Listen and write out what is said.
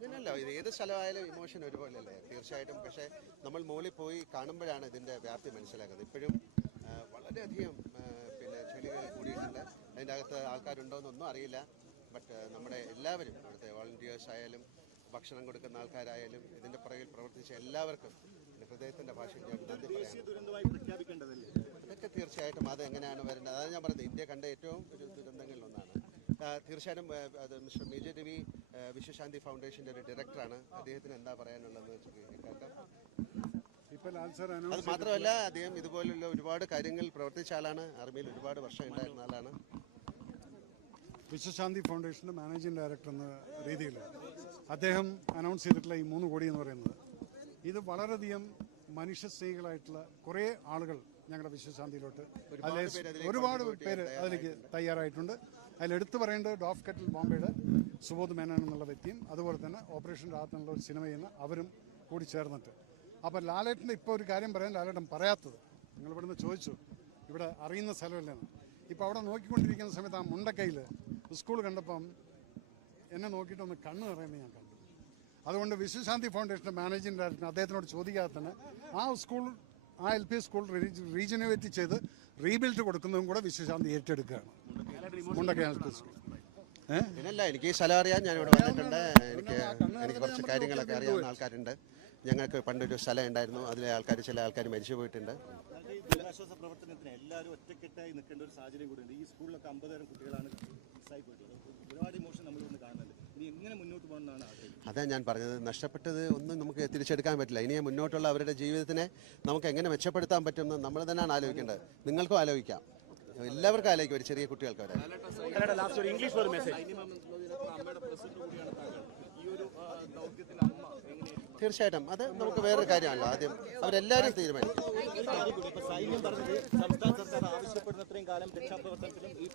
പിന്നല്ല, ഇത് ഏത് സ്ഥലമായാലും ഇമോഷൻ ഒരുപോലെയല്ലേ, തീർച്ചയായിട്ടും. പക്ഷേ നമ്മൾ മുകളിൽ പോയി കാണുമ്പോഴാണ് ഇതിൻ്റെ വ്യാപ്തി മനസ്സിലാക്കുന്നത്. ഇപ്പോഴും വളരെയധികം പിന്നെ ചെടികൾ കൂടിയിട്ടുണ്ട്. അതിൻ്റെ അകത്ത് ആൾക്കാരുണ്ടോയെന്നൊന്നും അറിയില്ല. ബട്ട് നമ്മുടെ എല്ലാവരും, അവിടുത്തെ വോളണ്ടിയേഴ്സ് ആയാലും ഭക്ഷണം കൊടുക്കുന്ന ആൾക്കാരായാലും ഇതിൻ്റെ പുറകിൽ പ്രവർത്തിച്ച എല്ലാവർക്കും ഹൃദയത്തിൻ്റെ ഭാഷയിൽ ഞാൻ നന്ദി പറയാം. അതൊക്കെ തീർച്ചയായിട്ടും അത് എങ്ങനെയാണ് വരേണ്ടത്, അതാണ് ഞാൻ പറയുന്നത്. ഇന്ത്യ കണ്ട ഏറ്റവും ഒരു ദുരന്തങ്ങളിലൊന്നാണ്. തീർച്ചയായിട്ടും അത് മിസ്റ്റർ മേജർ രവി വിശ്വശാന്തി ഫൗണ്ടേഷൻ്റെ ഒരു ഡയറക്ടറാണ്. അദ്ദേഹത്തിന് എന്താ പറയാനുള്ളതെന്ന് കേൾക്കാം. അത് മാത്രമല്ല, അദ്ദേഹം ഇതുപോലുള്ള ഒരുപാട് കാര്യങ്ങൾ പ്രവർത്തിച്ച ആളാണ്. ആർമിയിൽ ഒരുപാട് വർഷം ഉണ്ടായിരുന്ന ആളാണ്. വിശ്വശാന്തി ഫൗണ്ടേഷൻ്റെ മാനേജിംഗ് ഡയറക്ടർ എന്ന രീതിയിൽ അദ്ദേഹം അനൗൺസ് ചെയ്തിട്ടുള്ള ഈ 3 കോടി എന്ന് പറയുന്നത്, ഇത് വളരെയധികം മനുഷ്യസ്നേഹികളായിട്ടുള്ള കുറേ ആളുകൾ ഞങ്ങളുടെ വിശ്വശാന്തിയിലോട്ട് ഒരുപാട് പേര് അതിലേക്ക് തയ്യാറായിട്ടുണ്ട്. അതിലെടുത്ത് പറയേണ്ടത് ഡോഫ് കെറ്റിൽ ബോംബെയുടെ സുബോധ് മേനോൻ എന്നുള്ള വ്യക്തിയും അതുപോലെ തന്നെ ഓപ്പറേഷൻ രാഹത്ത് എന്നുള്ള ഒരു സിനിമയിൽ നിന്ന് അവരും കൂടി ചേർന്നിട്ട്. അപ്പോൾ ലാലേട്ടൻ്റെ ഇപ്പോൾ ഒരു കാര്യം പറയാൻ ലാലേട്ടൻ പറയാത്തത്, നിങ്ങൾ ഇവിടുന്ന് ചോദിച്ചു ഇവിടെ അറിയുന്ന സ്ഥലമല്ലേന്ന്. ഇപ്പോൾ അവിടെ നോക്കിക്കൊണ്ടിരിക്കുന്ന സമയത്ത് ആ മുണ്ടക്കൈയിൽ സ്കൂൾ കണ്ടപ്പം എന്നെ നോക്കിയിട്ടൊന്ന് കണ്ണ് നിറയുന്നത് ഞാൻ കണ്ടു. അതുകൊണ്ട് വിശ്വശാന്തി ഫൗണ്ടേഷൻ്റെ മാനേജിംഗ് ഡയറക്ടർ അദ്ദേഹത്തിനോട് ചോദിക്കാതെ തന്നെ ആ സ്കൂൾ, ആ LP സ്കൂൾ റീജനുവേറ്റ് ചെയ്ത് റീബിൽഡ് കൊടുക്കുന്നതും കൂടെ വിശ്വശാന്തി ഏറ്റെടുക്കുകയാണ്. Mundakkai LP school. പിന്നല്ല, എനിക്ക് ഈ സ്ഥലം അറിയാം, ഞാനിവിടെ വന്നിട്ടുണ്ട്. എനിക്ക് കുറച്ച് കാര്യങ്ങളൊക്കെ അറിയാവുന്ന ആൾക്കാരുണ്ട്. ഞങ്ങൾക്ക് പണ്ടൊരു സ്ഥലം ഉണ്ടായിരുന്നു, അതിലെ ചില ആൾക്കാർ മരിച്ചു പോയിട്ടുണ്ട്. ദുരിതാശ്വാസ പ്രവർത്തനത്തിന് എല്ലാവരും ഒറ്റക്കെട്ടായി നിൽക്കേണ്ട ഒരു സാഹചര്യം കൂടിയുണ്ട്. ഈ സ്കൂളിലൊക്കെ 50,000 കുട്ടികളാണ് മിസ്സായി പോയിട്ടുള്ളത്. ഒരുപാട് ഇമോഷൻ നമ്മളിന്ന് കാണുന്നുണ്ട്. ഇനി എങ്ങനെ മുന്നോട്ട് പോകണമെന്നാണ് ആഗ്രഹിക്കുന്നത്? അതാ ഞാൻ പറഞ്ഞത്, നഷ്ടപ്പെട്ടത് ഒന്നും നമുക്ക് തിരിച്ചെടുക്കാൻ പറ്റില്ല. ഇനി മുന്നോട്ടുള്ള അവരുടെ ജീവിതത്തിനെ നമുക്ക് എങ്ങനെ മെച്ചപ്പെടുത്താൻ പറ്റുമെന്ന് നമ്മൾ തന്നെയാണ് ആലോചിക്കേണ്ടത്. നിങ്ങൾക്കും ആലോചിക്കാം, എല്ലാവർക്കും ആലോചിക്കും, ഒരു ചെറിയ കുട്ടികൾക്ക് വരെ. തീർച്ചയായിട്ടും അത് നമുക്ക് വേറൊരു കാര്യമല്ല. ആദ്യം അവരെല്ലാവരും തീരുമാനിക്കും. സൈന്യം പറഞ്ഞത് സംസ്ഥാന സർക്കാർ ആവശ്യപ്പെടുന്നത്രയും കാലം രക്ഷാപ്രവർത്തനത്തിലും ഈ